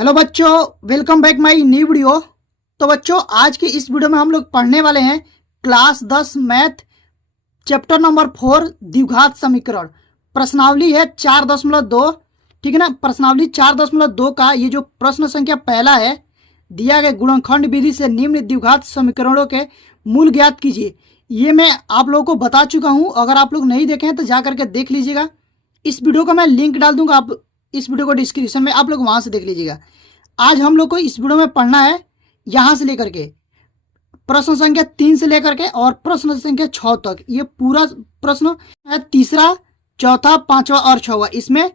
Hello बच्चों, welcome back my new video. तो बच्चों, आज के इस वीडियो में हम लोग पढ़ने वाले हैं क्लास 10 मैथ चैप्टर नंबर 4 द्विघात समीकरण। प्रश्नावली है 4.2। ठीक है ना। प्रश्नावली 4.2 का ये जो प्रश्न संख्या पहला है, दिया गया गुणनखंड विधि से निम्न द्विघात समीकरणों के मूल ज्ञात कीजिए। ये मैं आप लोगों को बता चुका हूँ। अगर आप लोग नहीं देखे हैं तो जा करके देख लीजिएगा। इस वीडियो का मैं लिंक डाल दूंगा, आप इस वीडियो को डिस्क्रिप्शन में, आप लोग वहां से देख लीजिएगा। आज हम लोग को इस वीडियो में पढ़ना है यहां से लेकर के प्रश्न संख्या 3 से लेकर के और प्रश्न संख्या 6 तक। ये पूरा प्रश्न है, तीसरा, चौथा, पांचवा और छठवां। इसमें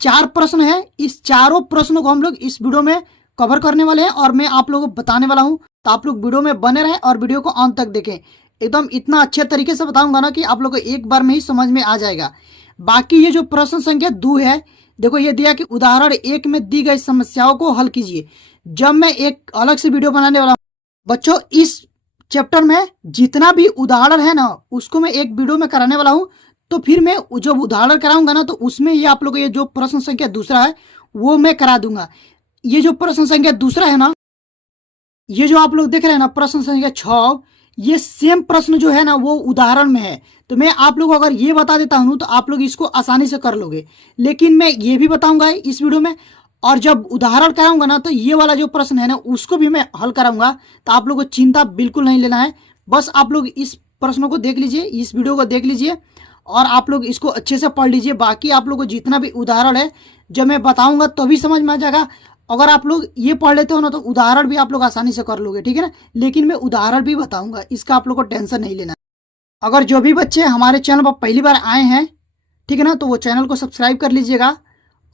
4 प्रश्न है। इस चारों प्रश्नों को हम लोग इस वीडियो में कवर करने वाले हैं और मैं आप लोगों को बताने वाला हूं। तो आप लोग वीडियो में बने रहें और वीडियो को अंत तक देखें। एकदम इतना अच्छे तरीके से बताऊंगा ना कि आप लोग को एक बार में ही समझ में आ जाएगा। बाकी ये जो प्रश्न संख्या 2 है, देखो ये दिया कि उदाहरण 1 में दी गई समस्याओं को हल कीजिए। जब मैं एक अलग से वीडियो बनाने वाला हूं बच्चों, इस चैप्टर में जितना भी उदाहरण है ना, उसको मैं एक वीडियो में कराने वाला हूं। तो फिर मैं जो उदाहरण कराऊंगा ना, तो उसमें ये आप लोग ये जो प्रश्न संख्या दूसरा है वो मैं करा दूंगा। ये जो प्रश्न संख्या दूसरा है ना, ये जो आप लोग देख रहे हैं ना, प्रश्न संख्या 6, ये सेम प्रश्न जो है ना वो उदाहरण में है। तो मैं आप लोग अगर ये बता देता हूं तो आप लोग इसको आसानी से कर लोगे। लेकिन मैं ये भी बताऊंगा इस वीडियो में, और जब उदाहरण कराऊंगा ना तो ये वाला जो प्रश्न है ना उसको भी मैं हल कराऊंगा। तो आप लोग को चिंता बिल्कुल नहीं लेना है। बस आप लोग इस प्रश्नों को देख लीजिए, इस वीडियो को देख लीजिए और आप लोग इसको अच्छे से पढ़ लीजिए। बाकी आप लोग को जितना भी उदाहरण है जब मैं बताऊंगा तो भी समझ में आ जाएगा। अगर आप लोग ये पढ़ लेते हो ना तो उदाहरण भी आप लोग आसानी से कर लोगे। ठीक है ना। लेकिन मैं उदाहरण भी बताऊंगा, इसका आप लोग को टेंशन नहीं लेना। अगर जो भी बच्चे हमारे चैनल पर पहली बार आए हैं, ठीक है ना, तो वो चैनल को सब्सक्राइब कर लीजिएगा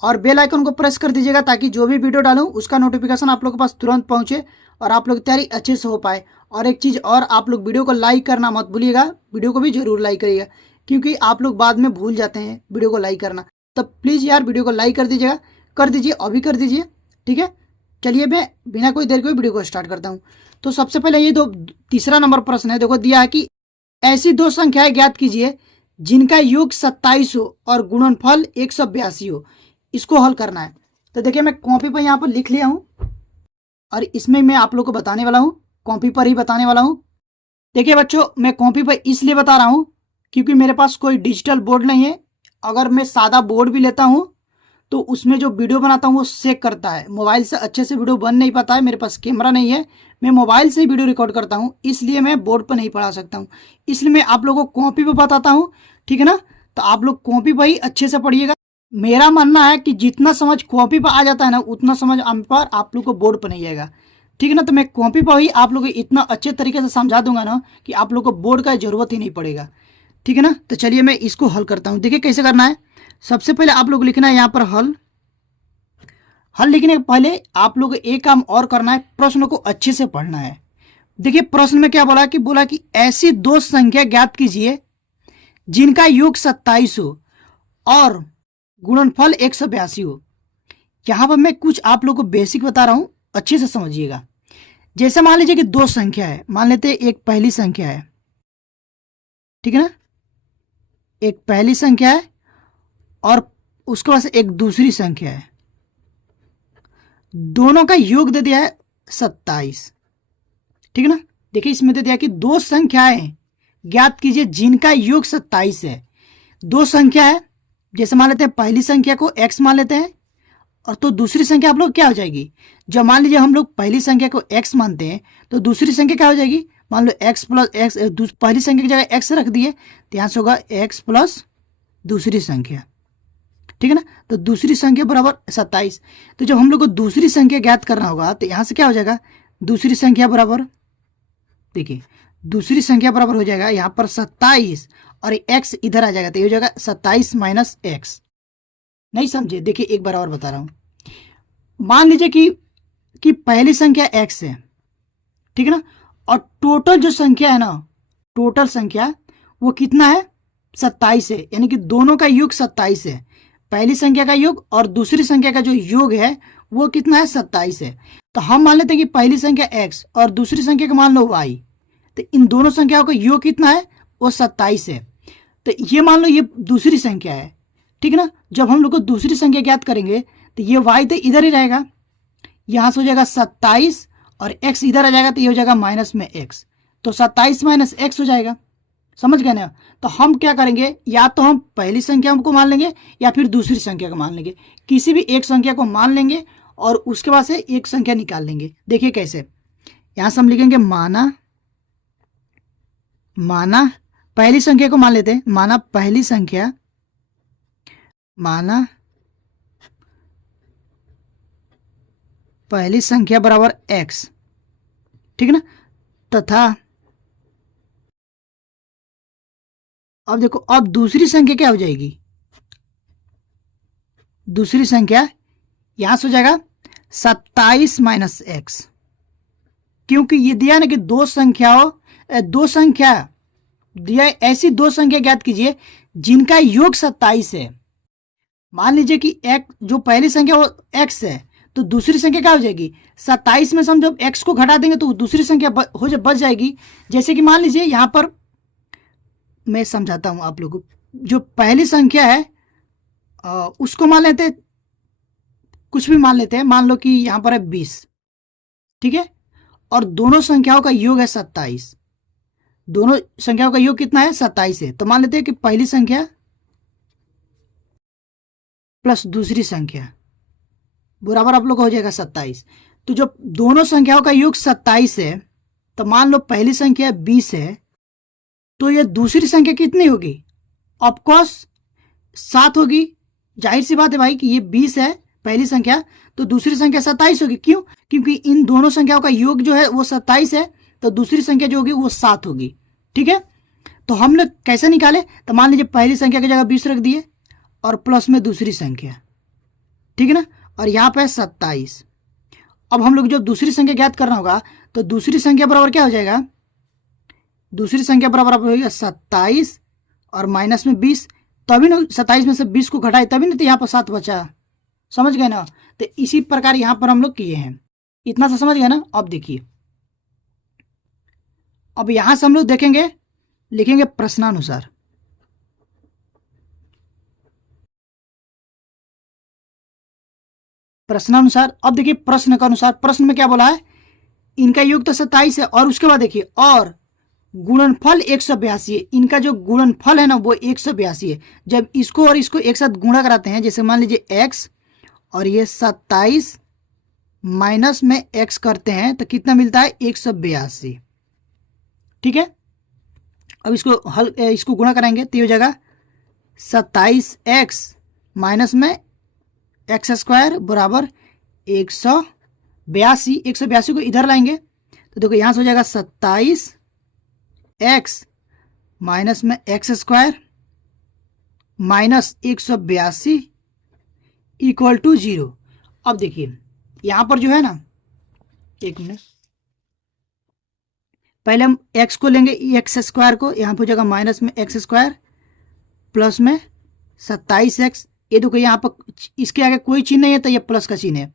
और बेल आइकन को प्रेस कर दीजिएगा ताकि जो भी वीडियो डालूं उसका नोटिफिकेशन आप लोग के पास तुरंत पहुंचे और आप लोग तैयारी अच्छे से हो पाए। और एक चीज़ और, आप लोग वीडियो को लाइक करना मत भूलिएगा। वीडियो को भी जरूर लाइक करिएगा क्योंकि आप लोग बाद में भूल जाते हैं वीडियो को लाइक करना। तो प्लीज़ यार वीडियो को लाइक कर दीजिएगा, कर दीजिए, अभी कर दीजिए। ठीक है। चलिए मैं बिना कोई देर के वीडियो को स्टार्ट करता हूँ। तो सबसे पहले ये तीसरा नंबर प्रश्न है। देखो दिया है कि ऐसी दो संख्याएं ज्ञात कीजिए जिनका योग 27 हो और गुणनफल 182 हो। इसको हल करना है। तो देखिए मैं कॉपी पर यहाँ पर लिख लिया हूँ और इसमें मैं आप लोग को बताने वाला हूँ, कॉपी पर ही बताने वाला हूँ। देखिए बच्चों, मैं कॉपी पर इसलिए बता रहा हूँ क्योंकि मेरे पास कोई डिजिटल बोर्ड नहीं है। अगर मैं सादा बोर्ड भी लेता हूँ तो उसमें जो वीडियो बनाता हूँ वो शेक करता है। मोबाइल से अच्छे से वीडियो बन नहीं पाता है, मेरे पास कैमरा नहीं है, मैं मोबाइल से ही वीडियो रिकॉर्ड करता हूँ, इसलिए मैं बोर्ड पर नहीं पढ़ा सकता हूँ। इसलिए मैं आप लोगों को कॉपी पर बताता हूँ। ठीक है ना। तो आप लोग कॉपी पर ही अच्छे से पढ़िएगा। मेरा मानना है कि जितना समझ कॉपी पर आ जाता है ना, उतना समझ पर आप लोग को बोर्ड पर नहीं आएगा। ठीक है ना। तो मैं कॉपी पर ही आप लोग को इतना अच्छे तरीके से समझा दूंगा ना कि आप लोग को बोर्ड का जरूरत ही नहीं पड़ेगा। ठीक है ना। तो चलिए मैं इसको हल करता हूँ। देखिए कैसे करना है। सबसे पहले आप लोग लिखना है यहाँ पर हल लिखने के पहले आप लोग एक काम और करना है, प्रश्न को अच्छे से पढ़ना है। देखिए प्रश्न में क्या बोला कि ऐसी दो संख्या ज्ञात कीजिए जिनका योग 27 हो और गुणनफल 182 हो। यहां पर मैं कुछ आप लोग को बेसिक बता रहा हूं, अच्छे से समझिएगा। जैसे मान लीजिए कि दो संख्या है, मान लेते हैं एक पहली संख्या है। ठीक है ना। एक पहली संख्या है और उसके बाद एक दूसरी संख्या है। दोनों का योग दे दिया है 27। ठीक है ना। देखिए इसमें दे दिया कि दो संख्याएं ज्ञात कीजिए जिनका योग 27 है। दो संख्या है, जैसे मान लेते हैं पहली संख्या को x मान लेते हैं और तो दूसरी संख्या आप लोग क्या हो जाएगी। जब मान लीजिए हम लोग पहली संख्या को x मानते हैं तो दूसरी संख्या क्या हो जाएगी। मान लो x प्लस एक्स, पहली संख्या की जगह x रख दिए तो यहाँ से होगा x प्लस दूसरी संख्या। ठीक है ना। तो दूसरी संख्या बराबर 27। तो जब हम लोग को दूसरी संख्या ज्ञात करना होगा तो यहाँ से क्या हो जाएगा, दूसरी संख्या बराबर, देखिए दूसरी संख्या बराबर हो जाएगा यहाँ पर 27 और x इधर आ जाएगा तो ये हो जाएगा 27 माइनस एक्स। नहीं समझे। देखिए एक बार और बता रहा हूँ। मान लीजिए कि पहली संख्या x है। ठीक है ना। और टोटल जो संख्या है ना, टोटल संख्या वो कितना है, 27 है। यानी कि दोनों का योग 27 है। पहली संख्या का योग और दूसरी संख्या का जो योग है वो कितना है, 27 है। तो हम मान लेते हैं कि पहली संख्या x और दूसरी संख्या का मान लो y। तो इन दोनों संख्याओं का योग कितना है, वो 27 है। तो ये मान लो ये दूसरी संख्या है। ठीक है ना। जब हम लोग को दूसरी संख्या ज्ञात करेंगे तो ये y तो इधर ही रहेगा, यहां से हो जाएगा 27 और x इधर आ जाएगा तो ये हो जाएगा माइनस में x, तो 27 माइनस x हो जाएगा। समझ गए ना? तो हम क्या करेंगे, या तो हम पहली संख्या को मान लेंगे या फिर दूसरी संख्या को मान लेंगे, किसी भी एक संख्या को मान लेंगे और उसके बाद से एक संख्या निकाल लेंगे। देखिए कैसे, यहां से हम लिखेंगे माना पहली संख्या को मान लेते हैं, माना पहली संख्या बराबर x, ठीक है ना। तथा अब देखो, अब दूसरी संख्या क्या हो जाएगी, दूसरी संख्या यहां से हो जाएगा 27 माइनस x, क्योंकि ये दिया ना कि दो संख्या दिया, ऐसी दो संख्या ज्ञात कीजिए जिनका योग 27 है। मान लीजिए कि x जो पहली संख्या वो x है, तो दूसरी संख्या क्या हो जाएगी 27 में से हम जब x को घटा देंगे तो दूसरी संख्या बच जाएगी। जैसे कि मान लीजिए यहां पर मैं समझाता हूं आप लोगों को, जो पहली संख्या है उसको मान लेते, कुछ भी मान लेते हैं, मान लो कि यहां पर है 20, ठीक है, और दोनों संख्याओं का योग है 27, दोनों संख्याओं का योग कितना है 27 है, तो मान लेते हैं कि पहली संख्या प्लस दूसरी संख्या बराबर आप लोग हो जाएगा 27। तो जब दोनों संख्याओं का योग 27 है, तो मान लो पहली संख्या 20 है, तो ये दूसरी संख्या कितनी होगी, ऑफकोर्स 7 होगी। जाहिर सी बात है भाई कि ये 20 है पहली संख्या, तो दूसरी संख्या 27 होगी। क्यों? क्योंकि इन दोनों संख्याओं का योग जो है वो 27 है, तो दूसरी संख्या जो होगी वो 7 होगी, ठीक है। तो हम लोग कैसे निकाले, तो मान लीजिए पहली संख्या की जगह 20 रख दिए और प्लस में दूसरी संख्या, ठीक है ना, और यहाँ पे 27। अब हम लोग जो दूसरी संख्या ज्ञात करना होगा, तो दूसरी संख्या बराबर क्या हो जाएगा, दूसरी संख्या बराबर हो जाएगा 27 और माइनस में 20, तभी ना 27 में से 20 को घटाए तभी ना, तो यहाँ पर 7 बचा। समझ गए ना? तो इसी प्रकार यहाँ पर हम लोग किए हैं। इतना सा समझ गए ना? अब देखिए, अब यहां से हम लोग देखेंगे, लिखेंगे प्रश्नानुसार। प्रश्नानुसार, अब देखिए प्रश्न का अनुसार, प्रश्न में क्या बोला है, इनका योग तो 27 है, और उसके बाद देखिए और गुणनफल 182 है। इनका जो गुणनफल है ना वो 182 है। जब इसको और इसको एक साथ गुणा कराते हैं, जैसे मान लीजिए x और ये 27 माइनस में x करते हैं, तो कितना मिलता है 182, ठीक है। अब इसको गुणा कराएंगे तो ये हो जाएगा 27x माइनस में एक्स स्क्वायर बराबर 182। 182 को इधर लाएंगे तो देखो यहां से हो जाएगा 27x माइनस में x square minus 182 equal to 0। अब देखिए यहां पर जो है ना, एक मिनट, पहले हम x को लेंगे, एक्स स्क्वायर को, यहाँ पर हो जाएगा माइनस में एक्स स्क्वायर प्लस में 27x। ये देखो यहाँ पर इसके आगे कोई चिन्ह नहीं है तो ये प्लस का चिन्ह है,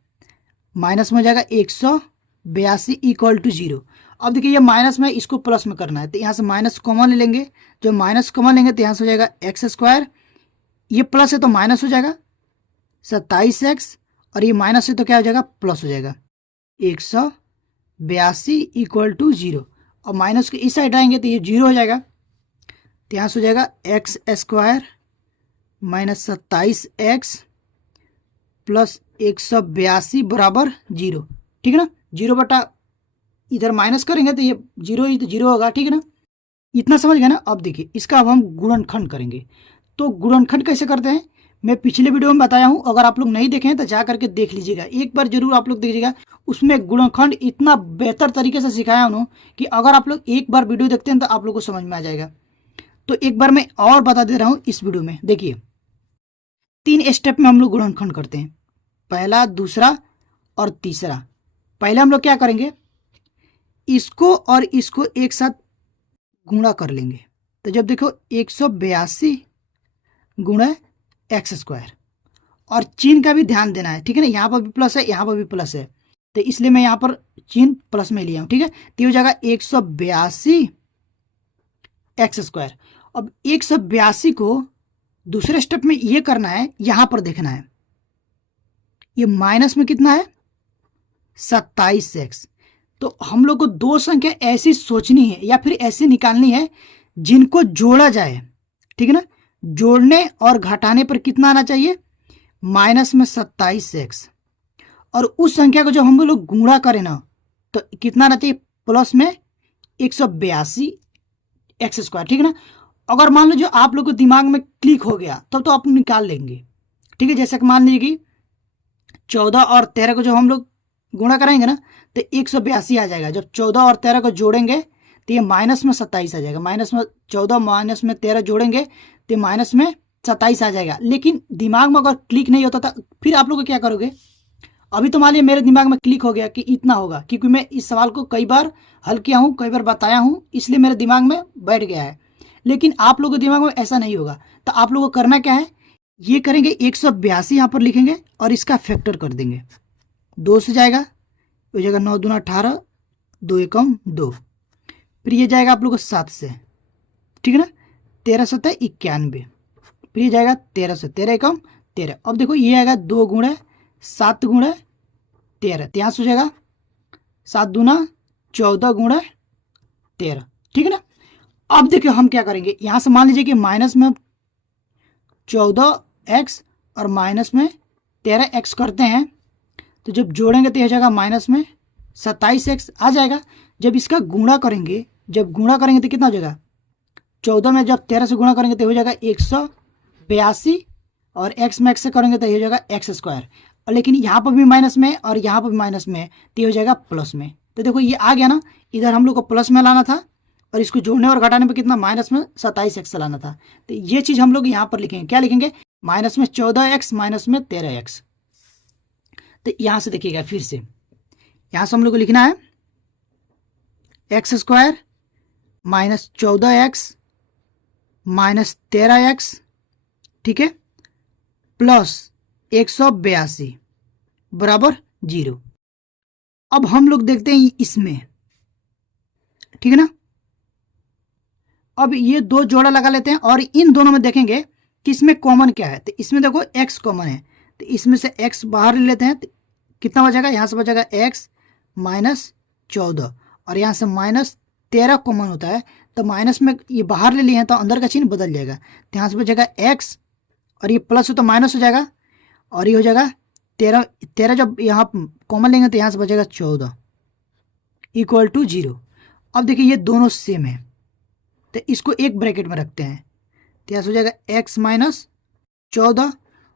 माइनस में हो जाएगा 182 इक्वल टू 0। अब देखिए ये माइनस में, इसको प्लस में करना है, तो यहाँ से माइनस कॉमन ले लेंगे। जो माइनस कॉमन लेंगे तो यहाँ से हो जाएगा एक्स स्क्वायर, ये प्लस है तो माइनस हो जाएगा 27x, और ये माइनस है तो क्या हो जाएगा प्लस हो जाएगा 182 इक्वल टू 0। और माइनस को इस साइड आएंगे तो ये 0 हो जाएगा, तो यहाँ से हो जाएगा x square minus 27x plus 182 बराबर 0, ठीक है ना। 0 बटा इधर माइनस करेंगे तो ये 0 ही तो 0 होगा, ठीक है ना। इतना समझ गए ना। अब देखिए इसका अब हम गुणनखंड करेंगे। तो गुणनखंड कैसे करते हैं मैं पिछले वीडियो में बताया हूं, अगर आप लोग नहीं देखे हैं तो जा करके देख लीजिएगा, एक बार जरूर आप लोग देखिएगा। उसमें गुणनखंड इतना बेहतर तरीके से सिखाया उन्होंने कि अगर आप लोग एक बार वीडियो देखते हैं तो आप लोग को समझ में आ जाएगा। तो एक बार मैं और बता दे रहा हूं इस वीडियो में। देखिए 3 स्टेप में हम लोग गुणनखंड करते हैं, पहला, दूसरा और तीसरा। पहले हम लोग क्या करेंगे, इसको और इसको एक साथ गुणा कर लेंगे। तो जब देखो 182 गुणा एक्स स्क्वायर, और चिन्ह का भी ध्यान देना है, ठीक है ना। यहाँ पर भी प्लस है, यहाँ पर भी प्लस है, तो इसलिए मैं यहाँ पर चिन्ह प्लस में लिया हूँ, ठीक है। तो हो जाएगा 182 एक्स स्क्वायर। अब 182 को दूसरे स्टेप में ये करना है, यहां पर देखना है ये माइनस में कितना है 27x। तो हम लोग को दो संख्या ऐसी सोचनी है या फिर ऐसी निकालनी है जिनको जोड़ा जाए, ठीक है ना। जोड़ने और घटाने पर कितना आना चाहिए, माइनस में 27x। और उस संख्या को जब हम लोग गुणा करें ना तो कितना आना चाहिए, प्लस में 182x², ठीक है ना। अगर मान लो जो आप लोग को दिमाग में क्लिक हो गया तब तो आप निकाल लेंगे, ठीक है। जैसे कि मान लीजिए कि 14 और 13 को जब हम लोग गुणा करेंगे ना तो 182 आ जाएगा। जब 14 और 13 को जोड़ेंगे तो ये माइनस में 27 आ जाएगा। माइनस में 14 माइनस में 13 जोड़ेंगे तो माइनस में 27 आ जाएगा। लेकिन दिमाग में अगर क्लिक नहीं होता था फिर आप लोग क्या करोगे। अभी तो मान लीजिए मेरे दिमाग में क्लिक हो गया कि इतना होगा, क्योंकि मैं इस सवाल को कई बार हल किया हूँ, कई बार बताया हूँ, इसलिए मेरे दिमाग में बैठ गया है। लेकिन आप लोगों के दिमाग में ऐसा नहीं होगा। तो आप लोगों को करना क्या है, ये करेंगे 182 यहाँ पर लिखेंगे और इसका फैक्टर कर देंगे। 2 से जाएगा, हो जाएगा 9 दूना 18, 2 एकम 2। फिर ये जाएगा आप लोग को 7 से, ठीक है ना। 13 7 91। फिर ये जाएगा 13 से, 13 एकम 13। अब देखो ये आएगा 2 गुणे 7 गुणे 13, तो यहाँ से हो जाएगा 7 दूना 14 गुणे 13, ठीक है ना। अब देखिए हम क्या करेंगे, यहाँ से मान लीजिए कि माइनस में 14x और माइनस में 13x करते हैं, तो जब जोड़ेंगे तो यह हो जाएगा माइनस में 27x आ जाएगा। जब इसका गुणा करेंगे, जब गुणा करेंगे तो कितना हो जाएगा, 14 में जब 13 से गुणा करेंगे तो हो जाएगा 182 और x में x से करेंगे तो ये हो जाएगा x²। लेकिन यहाँ पर भी माइनस में और यहाँ पर भी माइनस में, तो ये हो जाएगा प्लस में। तो देखो ये आ गया ना, इधर हम लोग को प्लस में लाना था और इसको जोड़ने और घटाने में कितना, माइनस में 27x लाना था। तो ये चीज़ हम लोग यहाँ पर लिखेंगे, क्या लिखेंगे, माइनस में 14x माइनस में 13x। तो यहाँ से देखिएगा फिर से, यहाँ से हम लोग को लिखना है x² minus 14x minus 13x, ठीक है, प्लस 182 बराबर 0। अब हम लोग देखते हैं इसमें, ठीक है ना। अब ये दो जोड़ा लगा लेते हैं और इन दोनों में देखेंगे कि इसमें कॉमन क्या है। तो इसमें देखो x कॉमन है, तो इसमें से x बाहर ले लेते हैं तो कितना बचेगा, यहाँ से बचेगा x माइनस 14 और यहाँ से माइनस 13 कॉमन होता है। तो माइनस में ये बाहर ले लिए हैं तो अंदर का चिन्ह बदल जाएगा। तो यहाँ से बचेगा x और ये प्लस हो तो माइनस हो जाएगा और ये हो जाएगा 13 जब यहाँ कॉमन लेंगे तो यहाँ से बचेगा 14 इक्वल टू 0। अब देखिए ये दोनों सेम है तो इसको एक ब्रैकेट में रखते हैं, तो यहाँ से हो जाएगा x माइनस 14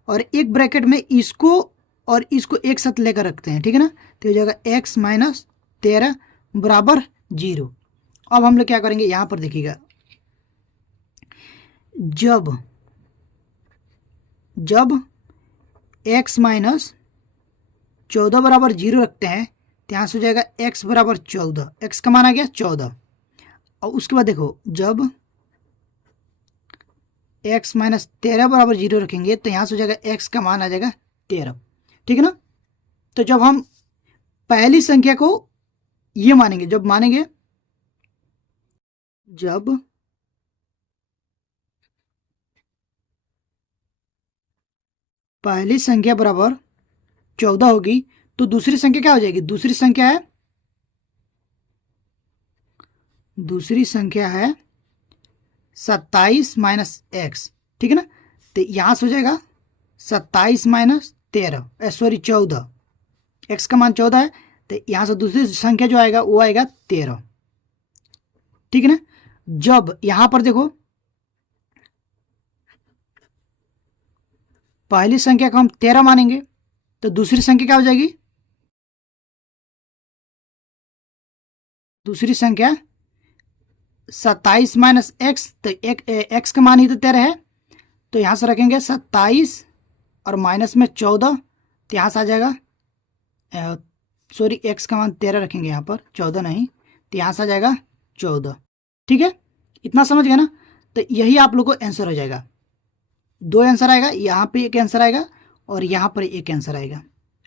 और एक ब्रैकेट में इसको और इसको एक साथ लेकर रखते हैं, ठीक है ना। तो हो जाएगा x माइनस 13 बराबर 0। अब हम लोग क्या करेंगे, यहाँ पर देखिएगा, जब x माइनस 14 बराबर 0 रखते हैं तो यहाँ से हो जाएगा x बराबर 14, x का मान आ गया 14। और उसके बाद देखो जब x माइनस 13 बराबर 0 रखेंगे तो यहाँ से हो जाएगा x का मान आ जाएगा 13, ठीक है ना। तो जब हम पहली संख्या को ये मानेंगे, जब पहली संख्या बराबर 14 होगी तो दूसरी संख्या क्या हो जाएगी, दूसरी संख्या है 27 माइनस x, ठीक है ना। तो यहाँ से हो जाएगा 27 माइनस 13 सॉरी 14, x का मान 14 है तो यहाँ से दूसरी संख्या जो आएगा वो आएगा 13, ठीक है ना। जब यहाँ पर देखो पहली संख्या को हम 13 मानेंगे तो दूसरी संख्या क्या हो जाएगी, दूसरी संख्या 27 माइनस एक्स, तो एक्स का मान ही तो 13 है तो यहाँ से रखेंगे 27 और माइनस में 14, तो यहाँ से आ जाएगा सॉरी एक्स का मान 13 रखेंगे यहाँ पर, 14 नहीं, तो यहाँ से आ जाएगा 14, ठीक है। इतना समझ गए ना। तो यही आप लोग को आंसर हो जाएगा, दो आंसर आएगा, यहाँ पे एक आंसर आएगा और यहाँ पर एक आंसर आएगा,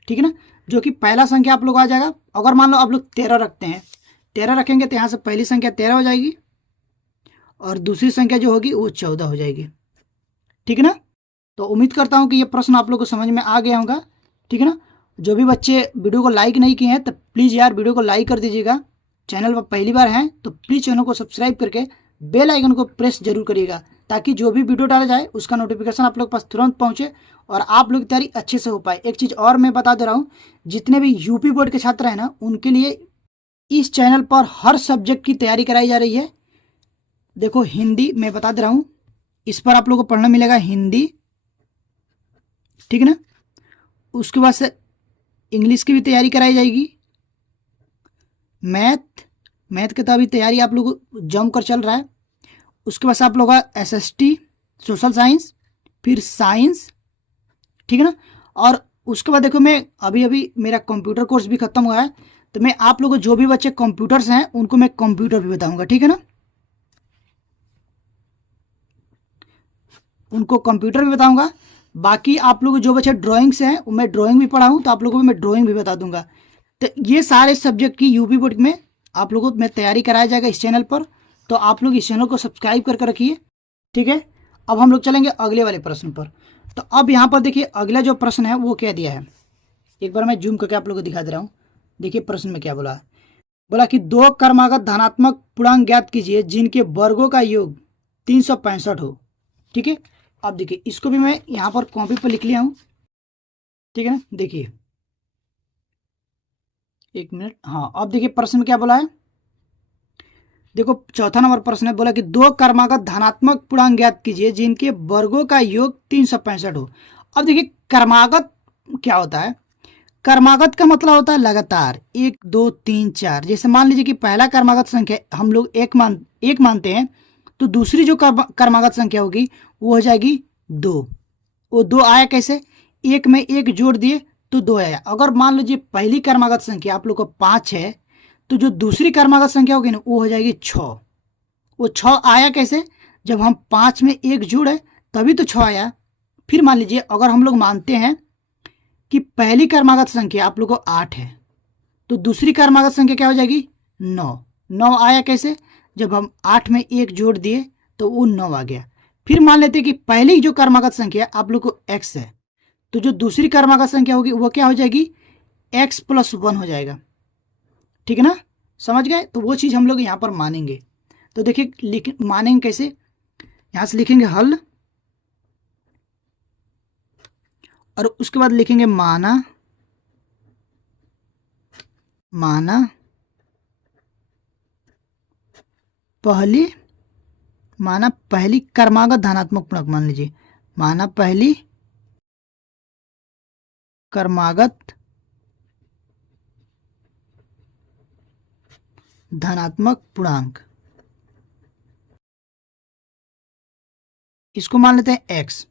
ठीक है ना। जो कि पहला संख्या आप लोग आ जाएगा। अगर मान लो आप लोग 13 रखते हैं, 13 रखेंगे तो यहाँ से पहली संख्या 13 हो जाएगी और दूसरी संख्या जो होगी वो 14 हो जाएगी, ठीक है ना। तो उम्मीद करता हूँ कि ये प्रश्न आप लोग को समझ में आ गया होगा, ठीक है ना। जो भी बच्चे वीडियो को लाइक नहीं किए हैं तो प्लीज़ यार वीडियो को लाइक कर दीजिएगा। चैनल पर पहली बार हैं तो प्लीज़ चैनल को सब्सक्राइब करके बेल आइकन को प्रेस जरूर करिएगा, ताकि जो भी वीडियो डाला जाए उसका नोटिफिकेशन आप लोग के पास तुरंत पहुंचे और आप लोग की तैयारी अच्छे से हो पाए। एक चीज़ और मैं बता दे रहा हूँ, जितने भी यूपी बोर्ड के छात्र हैं ना, उनके लिए इस चैनल पर हर सब्जेक्ट की तैयारी कराई जा रही है। देखो हिंदी मैं बता दे रहा हूँ, इस पर आप लोगों को पढ़ना मिलेगा हिंदी, ठीक है ना। उसके बाद से इंग्लिश की भी तैयारी कराई जाएगी, मैथ की तो अभी तैयारी आप लोग जम कर चल रहा है। उसके बाद से आप लोग का SST सोशल साइंस, फिर साइंस, ठीक है ना। और उसके बाद देखो मैं अभी मेरा कंप्यूटर कोर्स भी खत्म हुआ है, तो मैं आप लोगों को जो भी बच्चे कंप्यूटर्स हैं उनको मैं कंप्यूटर भी बताऊंगा, ठीक है ना। उनको कंप्यूटर भी बताऊंगा। बाकी आप लोग जो बच्चे ड्राइंग से हैं मैं ड्राइंग भी पढ़ाऊँ तो आप लोगों को मैं ड्राइंग भी बता दूंगा। तो ये सारे सब्जेक्ट की यूपी बोर्ड में आप लोगों को मैं तैयारी कराया जाएगा इस चैनल पर, तो आप लोग इस चैनल को सब्सक्राइब करके रखिए, ठीक है। अब हम लोग चलेंगे अगले वाले प्रश्न पर। तो अब यहाँ पर देखिए अगला जो प्रश्न है वो क्या दिया है, एक बार मैं जूम करके आप लोगों को दिखा दे रहा हूँ। देखिए प्रश्न में क्या बोला है, बोला कि 2 क्रमागत धनात्मक पूर्णांक ज्ञात कीजिए जिनके वर्गों का योग 365 हो, ठीक है। अब देखिए इसको भी मैं यहाँ पर कॉपी पर लिख लिया हूँ, ठीक है ना। देखिए एक मिनट, हाँ अब देखिए प्रश्न में क्या बोला है। देखो चौथा नंबर प्रश्न है, बोला कि 2 क्रमागत धनात्मक पूर्णांक ज्ञात कीजिए जिनके वर्गों का योग 365 हो। अब देखिए क्रमागत क्या होता है, क्रमागत का मतलब होता है लगातार 1 2 3 4। जैसे मान लीजिए कि पहला क्रमागत संख्या हम लोग एक मानते हैं, तो दूसरी जो क्रमागत संख्या होगी वो हो जाएगी 2। वो 2 आया कैसे, एक में एक जोड़ दिए तो 2 आया। अगर मान लीजिए पहली क्रमागत संख्या आप लोग को 5 है, तो जो दूसरी क्रमागत संख्या होगी ना वो हो जाएगी 6। वो 6 आया कैसे, जब हम 5 में एक जोड़े तभी तो 6 आया। फिर मान लीजिए अगर हम लोग मानते हैं कि पहली क्रमागत संख्या आप लोग को 8 है, तो दूसरी क्रमागत संख्या क्या हो जाएगी 9। 9 आया कैसे, जब हम 8 में एक जोड़ दिए तो वो 9 आ गया। फिर मान लेते हैं कि पहली जो क्रमागत संख्या आप लोग को x है, तो जो दूसरी क्रमागत संख्या होगी वो क्या हो जाएगी x + 1 हो जाएगा, ठीक है ना। समझ गए, तो वो चीज़ हम लोग यहाँ पर मानेंगे। तो देखिए मानेंगे कैसे, यहाँ से लिखेंगे हल और उसके बाद लिखेंगे माना पहली क्रमागत धनात्मक पूर्णांक, मान लीजिए माना पहली क्रमागत धनात्मक पूर्णांक, इसको मान लेते हैं x।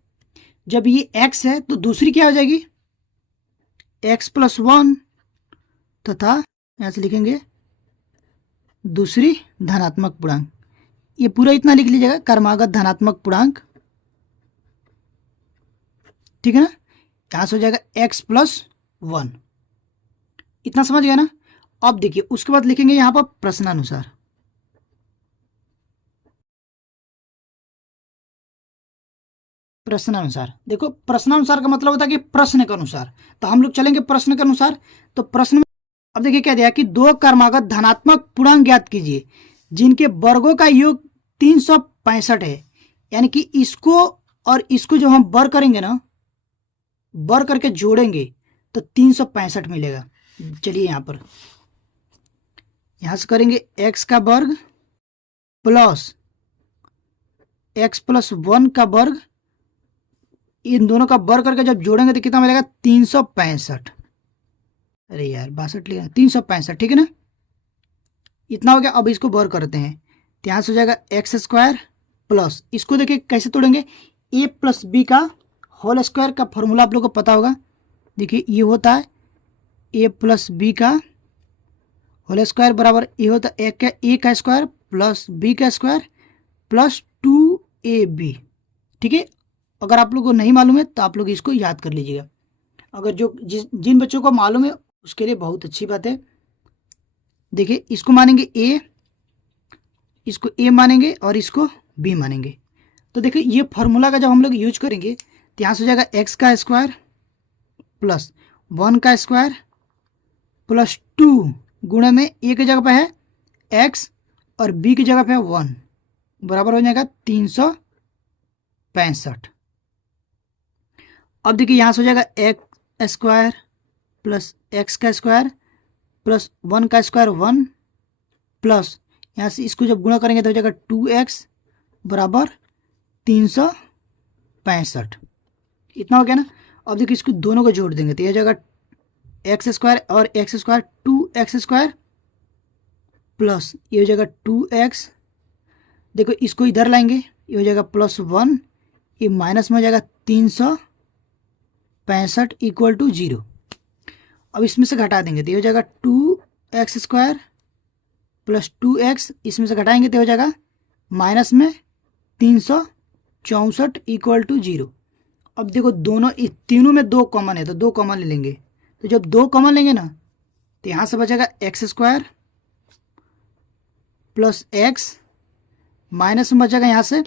जब ये x है तो दूसरी क्या हो जाएगी x + 1, तथा यहां से लिखेंगे दूसरी धनात्मक पूर्णांक। ये पूरा इतना लिख लीजिएगा क्रमागत धनात्मक पूर्णांक, ठीक है ना। यहां से हो जाएगा x + 1, इतना समझ गया ना। अब देखिए उसके बाद लिखेंगे यहां पर प्रश्नानुसार। प्रश्नानुसार, देखो प्रश्नानुसार का मतलब होता है कि प्रश्न के अनुसार, तो हम लोग चलेंगे प्रश्न के अनुसार। तो प्रश्न में अब देखिए क्या दिया कि 2 क्रमागत धनात्मक पूर्णांक ज्ञात कीजिए जिनके वर्गों का योग 365 है। यानी कि इसको और इसको जब हम वर्ग करेंगे ना, वर्ग करके जोड़ेंगे तो 365 मिलेगा। चलिए यहां से करेंगे x का वर्ग प्लस x + 1 का वर्ग, इन दोनों का वर्ग करके जब जोड़ेंगे तो कितना मिलेगा 365। अरे यार 62 लिखा, 365, ठीक है ना। इतना हो गया। अब इसको वर्ग करते हैं तो यहाँ से हो जाएगा x² प्लस, इसको देखिए कैसे तोड़ेंगे, a + b का होल स्क्वायर का फॉर्मूला आप लोग को पता होगा। देखिए ये होता है a + b का होल स्क्वायर बराबर ये होता है a का स्क्वायर प्लस b का स्क्वायर प्लस 2ab, ठीक है। अगर आप लोग को नहीं मालूम है तो आप लोग इसको याद कर लीजिएगा। अगर जिन बच्चों को मालूम है उसके लिए बहुत अच्छी बात है। देखिए इसको मानेंगे a, इसको a मानेंगे और इसको b मानेंगे। तो देखिए ये फॉर्मूला का जब हम लोग यूज करेंगे तो यहाँ से हो जाएगा x का स्क्वायर प्लस 1 का स्क्वायर प्लस 2 गुणे में ए की जगह पे है x और b की जगह पे है 1 बराबर हो जाएगा 365। अब देखिए यहाँ से हो जाएगा x स्क्वायर प्लस x का स्क्वायर प्लस 1 का स्क्वायर 1 प्लस यहाँ से इसको जब गुणा करेंगे तो हो जाएगा 2x बराबर 365। इतना हो गया ना। अब देखिए इसको दोनों को जोड़ देंगे तो यह हो जाएगा एक्स स्क्वायर और x square 2x square plus ये हो जाएगा 2x। देखो इसको इधर लाएंगे ये हो जाएगा +1 ये माइनस में हो जाएगा 365 इक्वल टू 0। अब इसमें से घटा देंगे तो ये हो जाएगा 2x स्क्वायर प्लस 2x इसमें से घटाएंगे तो हो जाएगा माइनस में 364 इक्वल टू 0। अब देखो दोनों इस तीनों में 2 कॉमन है तो 2 कॉमन ले लेंगे। तो जब 2 कॉमन लेंगे ना तो यहाँ से बचेगा x square plus x minus में बचेगा यहाँ से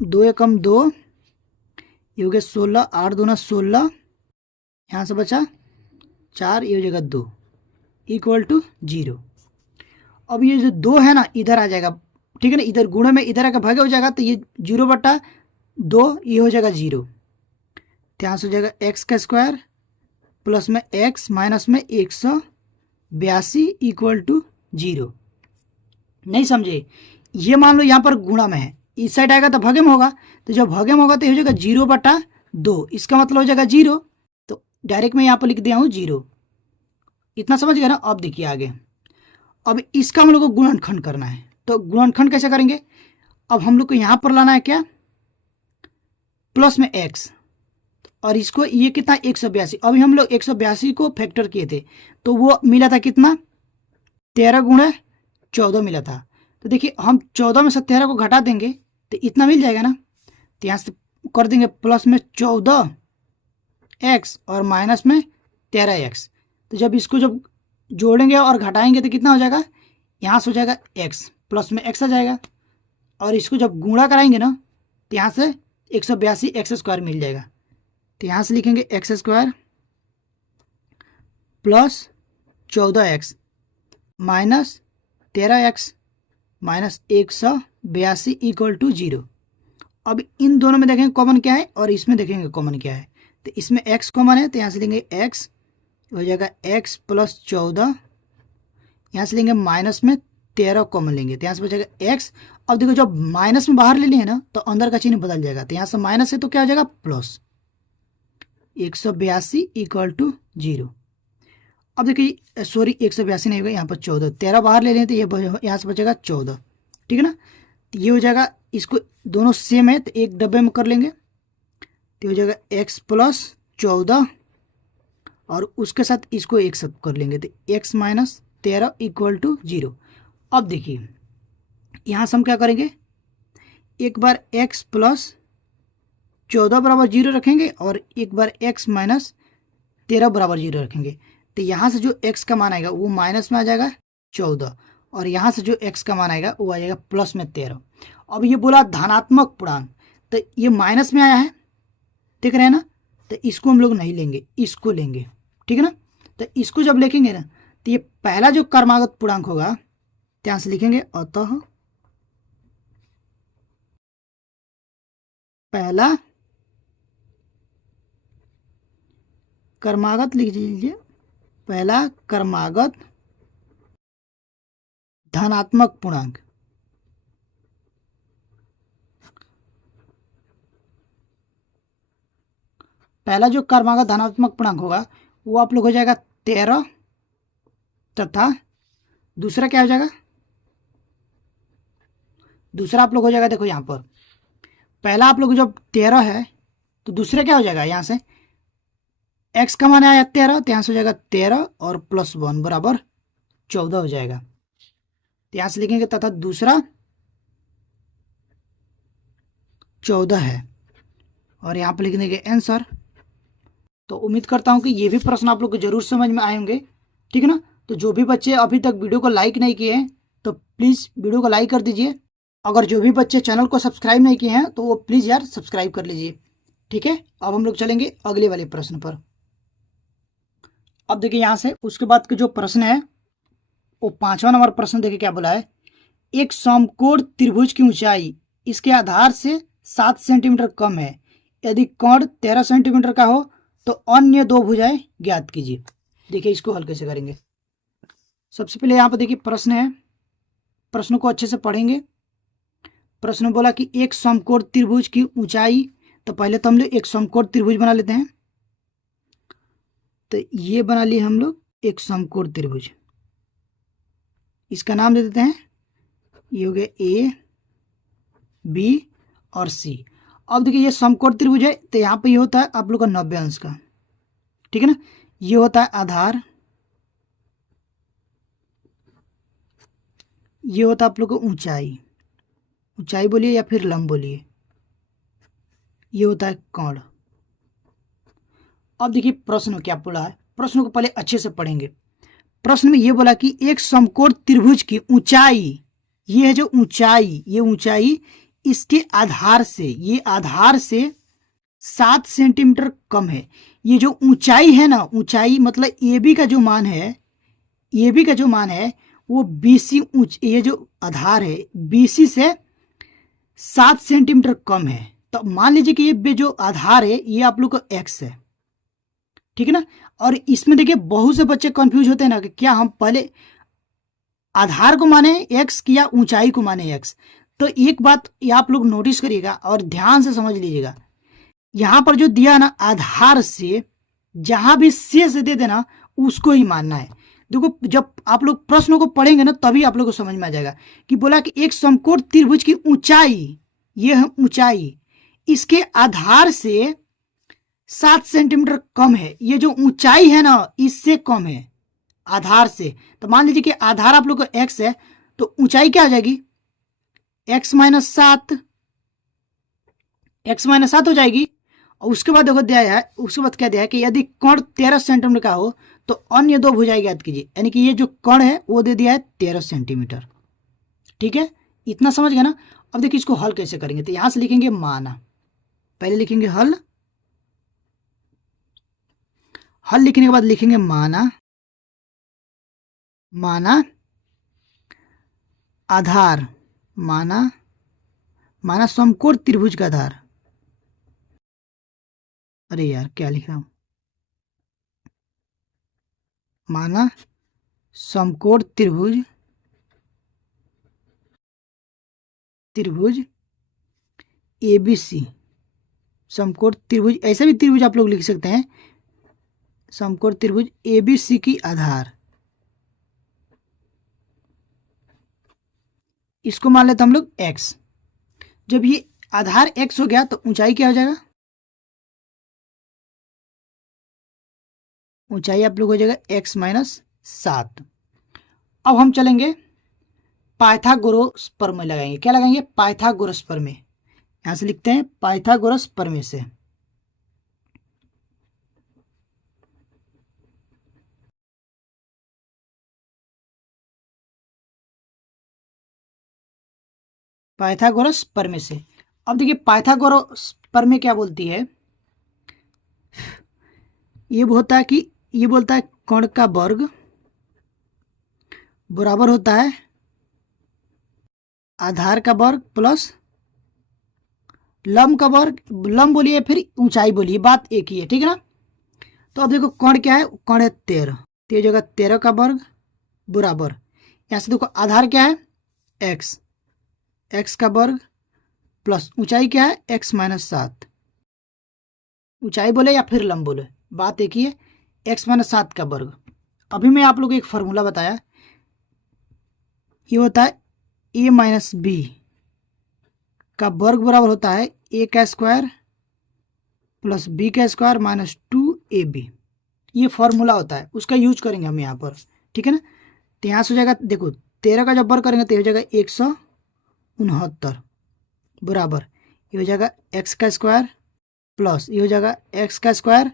2 एकम 2 ये हो गया 16 8 दूना 16 यहाँ से बचा 4 ये हो जाएगा 2 इक्वल टू 0। अब ये जो 2 है ना इधर आ जाएगा, ठीक है ना, इधर गुणे में इधर आकर भागे हो जाएगा तो ये 0/2 ये हो जाएगा 0। तो यहाँ से हो जाएगा एक्स का स्क्वायर प्लस में एक्स माइनस में 182 इक्वल टू 0। नहीं समझे, ये मान लो यहाँ पर गुणा में है, इस साइड आएगा तो भागे में होगा, तो जब भागे में होगा तो ये हो जाएगा 0/2, इसका मतलब हो जाएगा 0। तो डायरेक्ट मैं यहाँ पर लिख दिया हूँ 0। इतना समझ गया ना। अब देखिए आगे, अब इसका हम लोग को गुणनखंड करना है तो गुणनखंड कैसे करेंगे। अब हम लोग को यहाँ पर लाना है क्या प्लस में x और इसको ये कितना 182। अभी हम लोग 182 को फैक्टर किए थे तो वो मिला था कितना 13 गुणे 14 मिला था। तो देखिए हम 14 में से 13 को घटा देंगे तो इतना मिल जाएगा ना। तो यहाँ से कर देंगे प्लस में 14x और माइनस में 13x। तो जब इसको जब जोड़ेंगे और घटाएंगे तो कितना हो जाएगा, यहाँ से हो जाएगा x प्लस में x आ जाएगा और इसको जब गुणा कराएंगे ना तो यहाँ से 182 एक्स स्क्वायर मिल जाएगा। तो यहाँ से लिखेंगे x square plus 14x minus 13x minus 182 equal to 0। अब इन दोनों में देखेंगे कॉमन क्या है और इसमें देखेंगे कॉमन क्या है। तो इसमें x कॉमन है तो यहाँ से लेंगे x हो जाएगा x प्लस 14, यहाँ से लेंगे माइनस में 13 कॉमन लेंगे तो यहाँ से बचेगा x। अब देखो जब माइनस में बाहर ले लिए ना तो अंदर का चिन्ह बदल जाएगा, तो यहाँ से माइनस है तो क्या हो जाएगा प्लस 182 इक्वल टू 0। अब देखिए सॉरी 182 नहीं होगा, यहाँ पर 14, 13 बाहर ले लें तो ये यहाँ से बचेगा 14, ठीक है ना। तो ये हो जाएगा, इसको दोनों सेम है तो एक डब्बे में कर लेंगे तो हो जाएगा x प्लस 14 और उसके साथ इसको एक साथ कर लेंगे तो x माइनस 13 इक्वल टू 0। अब देखिए यहाँ से हम क्या करेंगे, एक बार x प्लस 14 बराबर 0 रखेंगे और एक बार x माइनस 13 बराबर 0 रखेंगे। तो यहाँ से जो x का मान आएगा वो माइनस में आ जाएगा 14 और यहाँ से जो x का मान आएगा वो आ जाएगा प्लस में 13। अब ये बोला धनात्मक पूर्णांक तो ये माइनस में आया है, देख रहे हैं ना, तो इसको हम लोग नहीं लेंगे, इसको लेंगे, ठीक है ना। तो इसको जब लिखेंगे ना तो ये पहला जो क्रमागत पूर्णांक होगा यहाँ से लिखेंगे अतः पहला क्रमागत लिख लीजिए, पहला क्रमागत धनात्मक पूर्णांक। पहला जो क्रमागत धनात्मक पूर्णांक होगा वो आप लोग हो जाएगा 13 तथा दूसरा क्या हो जाएगा, दूसरा आप लोग हो जाएगा, देखो यहाँ पर पहला आप लोग जब 13 है तो दूसरा क्या हो जाएगा, यहाँ से x का मान आया 13 तो यहाँ से हो जाएगा 13 और प्लस 1 बराबर 14 हो जाएगा। तो यहाँ से लिखेंगे तथा दूसरा 14 है और यहाँ पर लिख देंगे आंसर। तो उम्मीद करता हूँ कि ये भी प्रश्न आप लोग को जरूर समझ में आए होंगे, ठीक है ना। तो जो भी बच्चे अभी तक वीडियो को लाइक नहीं किए हैं तो प्लीज़ वीडियो को लाइक कर दीजिए। अगर जो भी बच्चे चैनल को सब्सक्राइब नहीं किए हैं तो वो प्लीज़ यार सब्सक्राइब कर लीजिए। ठीक है, अब हम लोग चलेंगे अगले वाले प्रश्न पर। अब देखिए यहाँ से उसके बाद के जो प्रश्न है वो 5वां नंबर प्रश्न देखिए क्या बोला है। एक समकोण त्रिभुज की ऊंचाई इसके आधार से 7 सेंटीमीटर कम है। यदि कोण 13 सेंटीमीटर का हो तो अन्य दो भुजाएं ज्ञात कीजिए। देखिए इसको हल कैसे करेंगे। सबसे पहले यहाँ पर देखिए प्रश्न है, प्रश्न को अच्छे से पढ़ेंगे। प्रश्न बोला कि एक समकोण त्रिभुज की ऊंचाई, तो पहले तो हम लोग एक समकोण त्रिभुज बना लेते हैं। तो ये बना लिए हम लोग एक समकोण त्रिभुज, इसका नाम दे देते हैं, ये हो गया ए बी और सी। अब देखिए ये समकोण त्रिभुज है तो यहाँ पे ये होता है आप लोग का 90 अंश का, ठीक है ना। ये होता है आधार, ये होता है आप लोग को ऊंचाई, ऊंचाई बोलिए या फिर लंब बोलिए, ये होता है कोण। अब देखिए प्रश्न क्या बोला है, प्रश्न को पहले अच्छे से पढ़ेंगे। प्रश्न में ये बोला कि एक समकोण त्रिभुज की ऊंचाई, ये है जो ऊंचाई, ये ऊंचाई इसके आधार से, ये आधार से 7 सेंटीमीटर कम है। ये जो ऊंचाई है ना, ऊंचाई मतलब ए बी का जो मान है, ए बी का जो मान है वो बीसी ये जो आधार है बीसी से 7 सेंटीमीटर कम है। तो मान लीजिए कि ये जो आधार है ये आप लोग का एक्स है, ठीक है ना। और इसमें देखिए बहुत से बच्चे कंफ्यूज होते हैं ना कि क्या हम पहले आधार को माने एक्स कि या ऊंचाई को माने एक्स। तो एक बात ये आप लोग नोटिस करिएगा और ध्यान से समझ लीजिएगा, यहां पर जो दिया ना आधार से, जहां भी शेष दे देना उसको ही मानना है। देखो जब आप लोग प्रश्नों को पढ़ेंगे ना तभी आप लोग को समझ में आ जाएगा कि बोला कि एक समकोण त्रिभुज की ऊंचाई, ये है ऊंचाई, इसके आधार से 7 सेंटीमीटर कम है। ये जो ऊंचाई है ना इससे कम है आधार से। तो मान लीजिए कि आधार आप लोग को एक्स है तो ऊंचाई क्या आ जाएगी, एक्स माइनस 7, एक्स माइनस 7 हो जाएगी। और उसके बाद देखो दिया है, उसके बाद क्या दिया है कि यदि कोण 13 सेंटीमीटर का हो तो अन्य दो भुजाएं ज्ञात कीजिए। यानी कि ये जो कोण है वो दे दिया है 13 सेंटीमीटर, ठीक है, इतना समझ गया ना। अब देखिए इसको हल कैसे करेंगे, तो यहां से लिखेंगे माना, पहले लिखेंगे हल, हल लिखने के बाद लिखेंगे माना, माना आधार, माना, माना समकोण त्रिभुज का आधार, अरे यार क्या लिख रहा हूं, माना समकोण त्रिभुज, त्रिभुज एबीसी, समकोण त्रिभुज, ऐसा भी त्रिभुज आप लोग लिख सकते हैं, समकोण त्रिभुज एबीसी की आधार, इसको मान लेते हम लोग एक्स। जब ये आधार एक्स हो गया तो ऊंचाई क्या हो जाएगा, ऊंचाई आप लोग हो जाएगा एक्स माइनस 7। अब हम चलेंगे पाइथागोरस प्रमेय लगाएंगे, क्या लगाएंगे, पाइथागोरस प्रमेय। यहां से लिखते हैं पाइथागोरस प्रमेय से, पाइथागोरस प्रमेय से। अब देखिए पाइथागोरस प्रमेय क्या बोलती है, ये होता है कि ये बोलता है कोण का वर्ग बराबर होता है आधार का वर्ग प्लस लंब का वर्ग, लंब बोलिए फिर ऊंचाई बोलिए, बात एक ही है, ठीक है ना। तो अब देखो कोण क्या है, कोण है 13, तो ये जगह 13 का वर्ग बराबर, यहां से देखो आधार क्या है एक्स, एक्स का वर्ग प्लस ऊंचाई क्या है एक्स माइनस 7, ऊंचाई बोले या फिर लंब बोले बात एक ही है, एक्स माइनस 7 का वर्ग। अभी मैं आप लोग को एक फार्मूला बताया, ये होता है ए माइनस बी का वर्ग बराबर होता है ए का स्क्वायर प्लस बी का स्क्वायर माइनस 2ab, ये फॉर्मूला होता है, उसका यूज करेंगे हम यहाँ पर, ठीक है ना। तो यहाँ से हो जाएगा, देखो 13 का जब वर्ग करेंगे तो हो जाएगा 169 बराबर, ये हो जाएगा एक्स का स्क्वायर प्लस ये हो जाएगा एक्स का स्क्वायर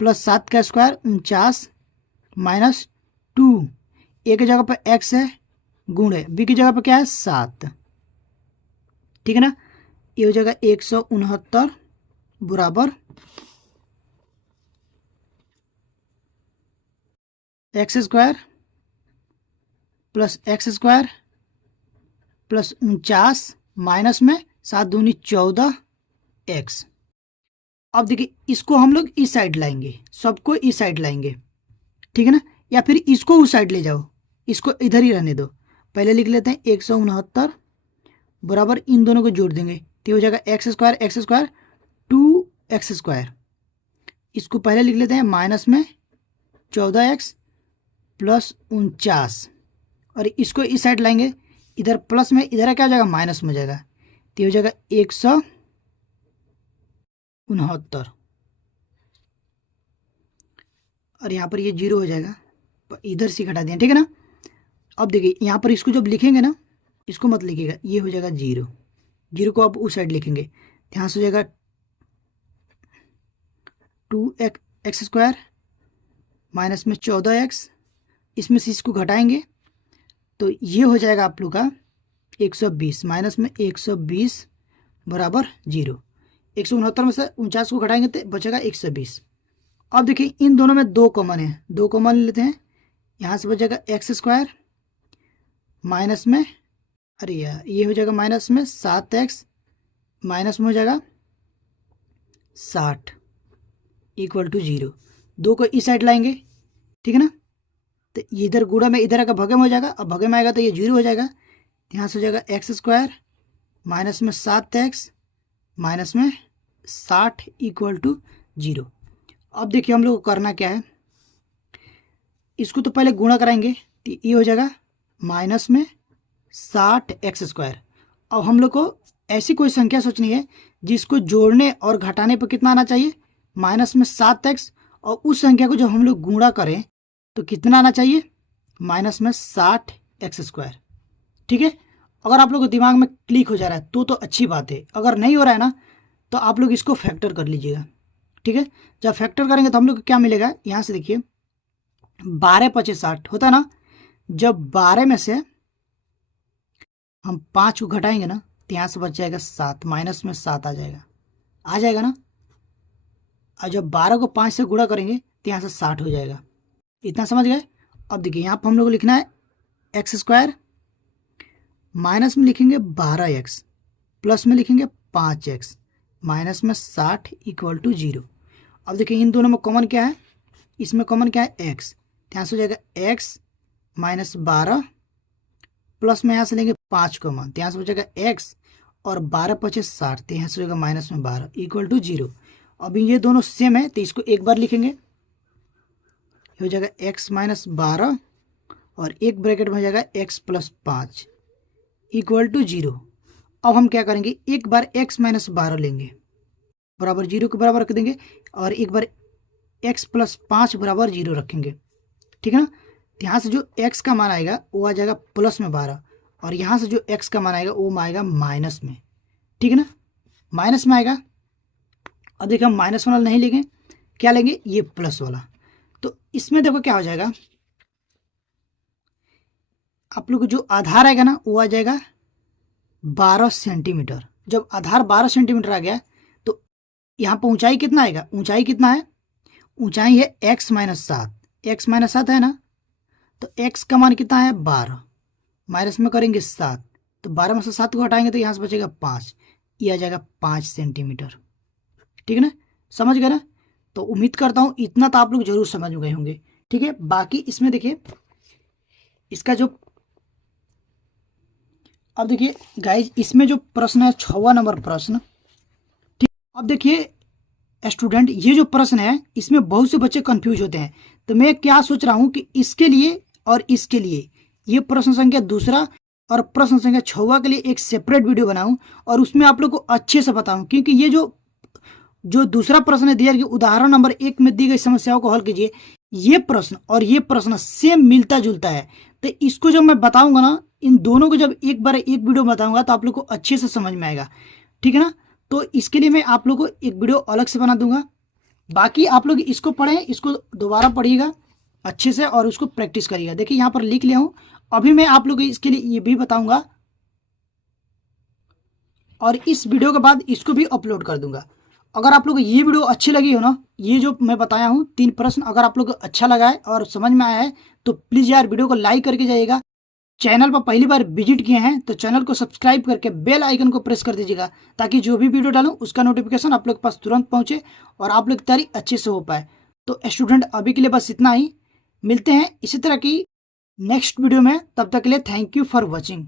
प्लस 7 का स्क्वायर 49 माइनस 2, ए की जगह पर एक्स है गुणे बी की जगह पर क्या है 7, ठीक है ना। ये हो जाएगा 169 बराबर x square plus x square plus 49 minus में 7 दूनी 14 एक्स। अब देखिए इसको हम लोग इस साइड लाएंगे, सबको इस साइड लाएंगे, ठीक है ना, या फिर इसको उस साइड ले जाओ, इसको इधर ही रहने दो। पहले लिख लेते हैं 169 बराबर इन दोनों को जोड़ देंगे तो हो जाएगा एक्स स्क्वायर 2x स्क्वायर। इसको पहले लिख लेते हैं माइनस में 14x प्लस 49 और इसको इस साइड लाएंगे, इधर प्लस में, इधर क्या हो जाएगा माइनस में जाएगा तो हो जाएगा 169 और यहाँ पर ये 0 हो जाएगा, इधर से घटा दिया, ठीक है ना। अब देखिए यहाँ पर इसको जब लिखेंगे ना, इसको मत लिखिएगा, ये हो जाएगा 0 को आप उस साइड लिखेंगे, यहाँ से हो जाएगा 2x स्क्वायर माइनस में 14x, इसमें से इसको घटाएंगे तो ये हो जाएगा आप लोग का 120 माइनस में 120 बराबर 0। 169 में से 49 को घटाएंगे तो बचेगा 120। अब देखिए इन दोनों में 2 कॉमन है, 2 कॉमन लेते हैं, यहाँ से बचेगा एक्स स्क्वायर माइनस में, अरे यार ये हो जाएगा माइनस में 7x माइनस में हो जाएगा 60 इक्वल टू 0। 2 को इस साइड लाएंगे, ठीक है ना, तो इधर गुणा में इधर का भगे में हो जाएगा, अब भगे में आएगा तो ये 0 हो जाएगा, यहाँ से हो जाएगा एक्स स्क्वायर माइनस में 7x माइनस में 60 इक्वल टू 0। अब देखिए हम लोग को करना क्या है, इसको तो पहले गुणा कराएंगे तो ये हो जाएगा माइनस में 60x स्क्वायर। अब हम लोग को ऐसी कोई संख्या सोचनी है जिसको जोड़ने और घटाने पर कितना आना चाहिए, माइनस में 7x, और उस संख्या को जब हम लोग गुणा करें तो कितना आना चाहिए, माइनस में 60x स्क्वायर, ठीक है। अगर आप लोग को दिमाग में क्लिक हो जा रहा है तो अच्छी बात है, अगर नहीं हो रहा है ना तो आप लोग इसको फैक्टर कर लीजिएगा, ठीक है। जब फैक्टर करेंगे तो हम लोग को क्या मिलेगा, यहाँ से देखिए 12 25 60 होता है ना, जब 12 में से हम 5 को घटाएंगे ना तो यहाँ से बच जाएगा 7, माइनस में 7 आ जाएगा ना, और जब 12 को 5 से गुणा करेंगे तो यहाँ से 60 हो जाएगा। इतना समझ गए। अब देखिए यहाँ पर हम लोग को लिखना है एक्स स्क्वायर माइनस में लिखेंगे 12x प्लस में लिखेंगे 5x माइनस में 60 इक्वल टू 0। अब देखिए इन दोनों में कॉमन क्या है, इसमें कॉमन क्या है x, यहाँ से हो जाएगा x माइनस 12 प्लस में यहाँ से लेंगे 5 कॉमन तो यहाँ से हो जाएगा x और 12 25 60 तो यहाँ से हो जाएगा माइनस में 12 इक्वल टू 0। अभी ये दोनों सेम है तो इसको एक बार लिखेंगे, हो जाएगा x माइनस 12 और एक ब्रैकेट में हो जाएगा x प्लस 5 इक्वल टू 0। अब हम क्या करेंगे, एक बार x माइनस 12 लेंगे बराबर 0 के बराबर रख देंगे और एक बार x प्लस 5 बराबर 0 रखेंगे, ठीक है ना। यहाँ से जो x का मान आएगा वो आ जाएगा प्लस में 12 और यहाँ से जो x का मान आएगा वो आएगा माइनस में, ठीक है ना, माइनस में आएगा। अब देखिए हम माइनस वाला नहीं लेंगे, क्या लेंगे, ये प्लस वाला। तो इसमें देखो क्या हो जाएगा, आप लोग को जो आधार आएगा ना वो आ जाएगा 12 सेंटीमीटर। जब आधार 12 सेंटीमीटर आ गया तो यहाँ पर ऊंचाई कितना आएगा, ऊंचाई कितना है, ऊंचाई है x माइनस 7, x माइनस 7 है ना, तो x का मान कितना है 12, माइनस में करेंगे 7 तो 12 में से 7 को हटाएंगे तो यहाँ से बचेगा 5, ये आ जाएगा 5 सेंटीमीटर, ठीक है ना, समझ गए ना। तो उम्मीद करता हूँ इतना तो आप लोग जरूर समझ गए होंगे, ठीक है। बाकी इसमें देखिए इसका जो, अब देखिए गाइज इसमें जो प्रश्न है 6वां नंबर प्रश्न, ठीक। अब देखिए स्टूडेंट ये जो प्रश्न है इसमें बहुत से बच्चे कंफ्यूज होते हैं, तो मैं क्या सोच रहा हूँ कि इसके लिए और इसके लिए ये प्रश्न संख्या दूसरा और प्रश्न संख्या 6वां के लिए एक सेपरेट वीडियो बनाऊं और उसमें आप लोग को अच्छे से बताऊं, क्योंकि ये जो दूसरा प्रश्न है दिया कि उदाहरण नंबर 1 में दी गई समस्याओं को हल कीजिए, ये प्रश्न और ये प्रश्न सेम मिलता जुलता है। तो इसको जब मैं बताऊंगा ना, इन दोनों को जब एक बार एक वीडियो बताऊंगा तो आप लोग को अच्छे से समझ में आएगा, ठीक है ना। तो इसके लिए मैं आप लोग को एक वीडियो अलग से बना दूंगा। बाकी आप लोग इसको पढ़ें, इसको दोबारा पढ़िएगा अच्छे से और उसको प्रैक्टिस करिएगा। देखिए यहाँ पर लिख लिया हूँ, अभी मैं आप लोग इसके लिए ये भी बताऊंगा और इस वीडियो के बाद इसको भी अपलोड कर दूंगा। अगर आप लोग को ये वीडियो अच्छी लगी हो ना, ये जो मैं बताया हूँ 3 प्रश्न अगर आप लोग को अच्छा लगा है और समझ में आया है तो प्लीज़ यार वीडियो को लाइक करके जाइएगा। चैनल पर पहली बार विजिट किए हैं तो चैनल को सब्सक्राइब करके बेल आइकन को प्रेस कर दीजिएगा, ताकि जो भी वीडियो डालूं उसका नोटिफिकेशन आप लोग के पास तुरंत पहुंचे और आप लोग की तैयारी अच्छे से हो पाए। तो स्टूडेंट अभी के लिए बस इतना ही, मिलते हैं इसी तरह की नेक्स्ट वीडियो में, तब तक के लिए थैंक यू फॉर वॉचिंग।